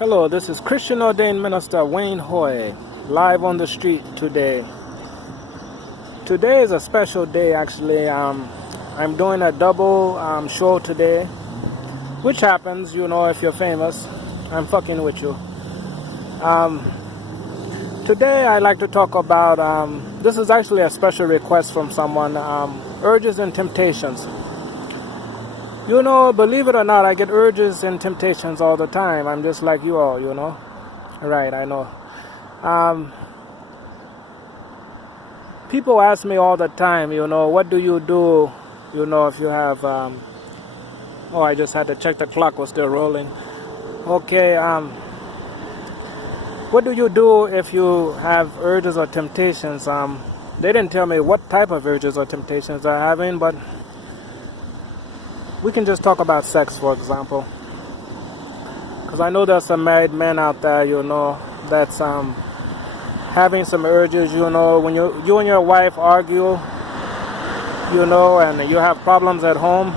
Hello, this is Christian Ordained Minister Wayne Hoy, live on the street today. Today is a special day, actually. I'm doing a double show today, which happens, if you're famous. I'm fucking with you. Today I'd like to talk about, this is actually a special request from someone, urges and temptations. Believe it or not, I get urges and temptations all the time. I'm just like you all, Right, I know. People ask me all the time, what do you do, if you have, I just had to check the clock was still rolling. Okay, what do you do if you have urges or temptations? They didn't tell me what type of urges or temptations they're having, but we can just talk about sex, for example. Because I know there's some married men out there, that's having some urges, when you and your wife argue, and you have problems at home,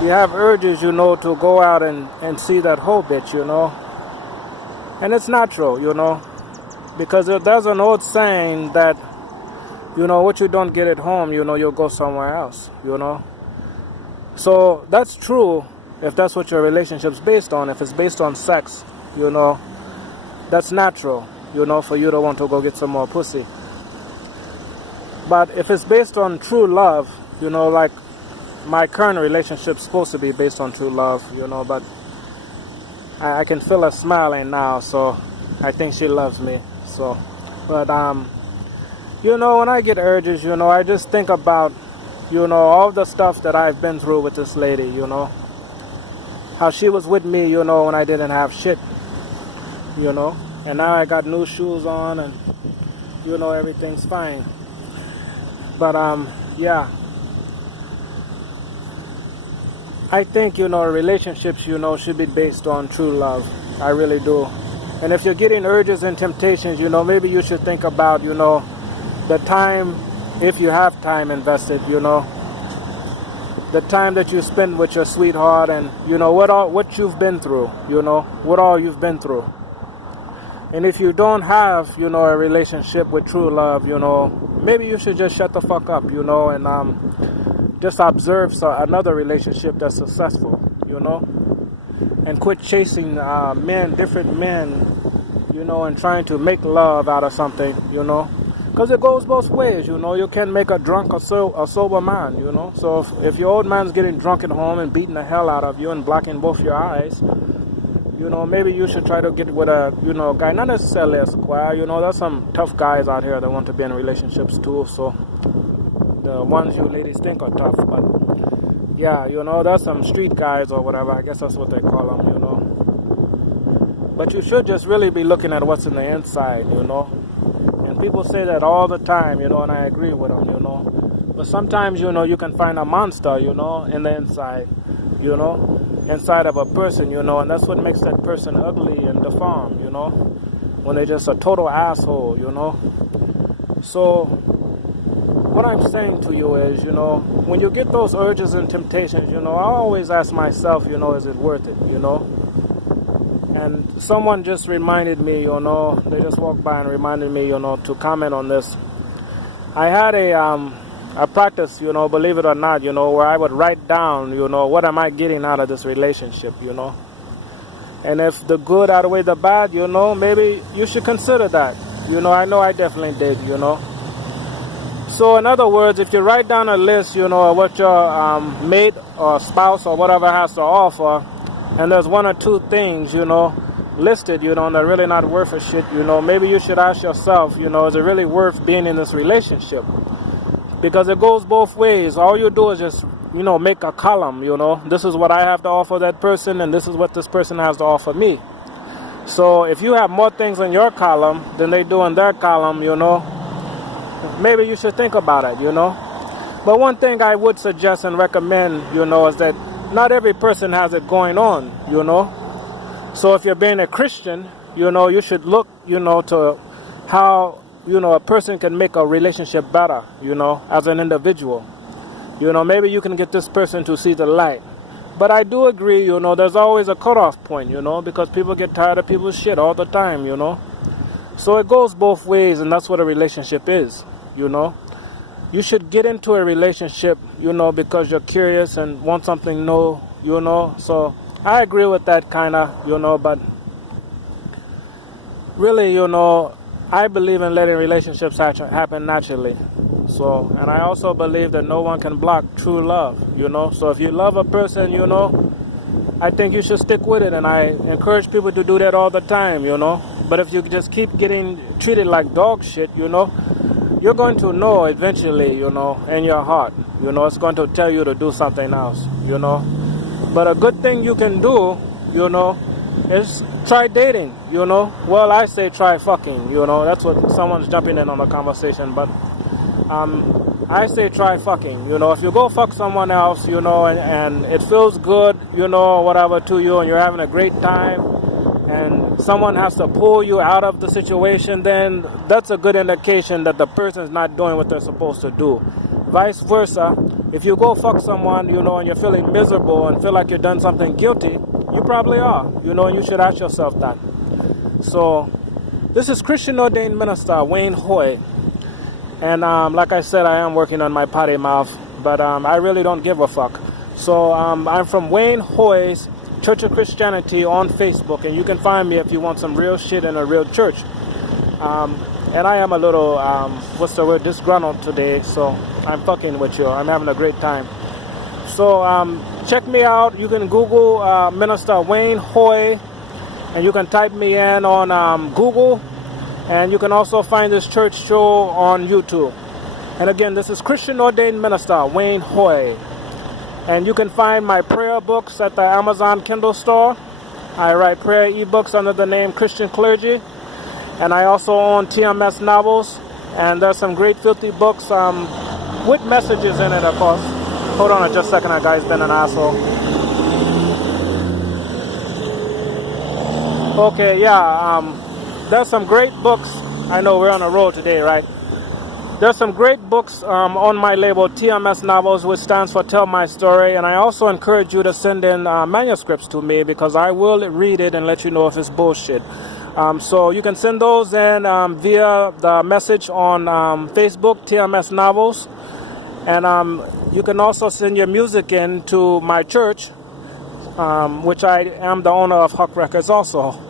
you have urges, to go out and see that whole bitch, And it's natural, because there's an old saying that, what you don't get at home, you'll go somewhere else, So that's true if that's what your relationship's based on. If it's based on sex, that's natural, for you to want to go get some more pussy. But if it's based on true love, like my current relationship's supposed to be based on true love, but I can feel her smiling now, so I think she loves me. So, but, when I get urges, I just think about all the stuff that I've been through with this lady, How she was with me, when I didn't have shit, And now I got new shoes on and, everything's fine. But, yeah. I think, relationships, should be based on true love. I really do. And if you're getting urges and temptations, maybe you should think about, the time, if you have time invested, the time that you spend with your sweetheart and, what you've been through, what all you've been through. And if you don't have, a relationship with true love, maybe you should just shut the fuck up, and just observe another relationship that's successful, and quit chasing different men, and trying to make love out of something, Because it goes both ways, You can make a drunk a sober man, So if your old man's getting drunk at home and beating the hell out of you and blocking both your eyes, maybe you should try to get with a, guy, not necessarily a square, There's some tough guys out here that want to be in relationships too, so the ones you ladies think are tough, but yeah, there's some street guys or whatever, I guess that's what they call them, But you should just really be looking at what's in the inside, And people say that all the time, and I agree with them, But sometimes, you can find a monster, in the inside, inside of a person, and that's what makes that person ugly and deformed, when they're just a total asshole, So what I'm saying to you is, when you get those urges and temptations, I always ask myself, is it worth it, And someone just reminded me, they just walked by and reminded me, to comment on this. I had a practice, believe it or not, where I would write down, what am I getting out of this relationship, And if the good outweigh the bad, maybe you should consider that. I know I definitely did, So in other words, if you write down a list, of what your mate or spouse or whatever has to offer, and there's one or two things, listed, and they're really not worth a shit, maybe you should ask yourself, is it really worth being in this relationship? Because it goes both ways. All you do is just, make a column, This is what I have to offer that person, and this is what this person has to offer me. So if you have more things in your column than they do in their column, maybe you should think about it, But one thing I would suggest and recommend, is that not every person has it going on, So if you're being a Christian, you should look, to how, a person can make a relationship better, as an individual. Maybe you can get this person to see the light. But I do agree, there's always a cutoff point, because people get tired of people's shit all the time, So it goes both ways, and that's what a relationship is, You should get into a relationship, because you're curious and want something new, So I agree with that kind of, but really, I believe in letting relationships happen naturally. So, and I also believe that no one can block true love, So if you love a person, I think you should stick with it. And I encourage people to do that all the time, But if you just keep getting treated like dog shit, you're going to know eventually, in your heart, it's going to tell you to do something else, But a good thing you can do, is try dating, Well, I say try fucking, That's what someone's jumping in on the conversation, but I say try fucking, If you go fuck someone else, and it feels good, whatever to you, and you're having a great time, and someone has to pull you out of the situation, then that's a good indication that the person's not doing what they're supposed to do. Vice versa, if you go fuck someone, and you're feeling miserable and feel like you've done something guilty, you probably are, and you should ask yourself that. So, this is Christian Ordained Minister Wayne Hoy. And like I said, I am working on my potty mouth, but I really don't give a fuck. So I'm from Wayne Hoy's Church of Christianity on Facebook, and you can find me if you want some real shit in a real church. And I am a little, disgruntled today, so I'm fucking with you. I'm having a great time. So check me out. You can Google Minister Wayne Hoy, and you can type me in on Google. And you can also find this church show on YouTube. And again, this is Christian Ordained Minister Wayne Hoy. And you can find my prayer books at the Amazon Kindle store. I write prayer ebooks under the name Christian Clergy. And I also own TMS novels. And there's some great filthy books with messages in it, of course. Hold on just a second, that guy's been an asshole. Okay, yeah, there's some great books. I know we're on a roll today, right? There's some great books on my label, TMS Novels, which stands for Tell My Story. And I also encourage you to send in manuscripts to me, because I will read it and let you know if it's bullshit. So you can send those in via the message on Facebook, TMS Novels. And you can also send your music in to my church, which I am the owner of Huck Records also.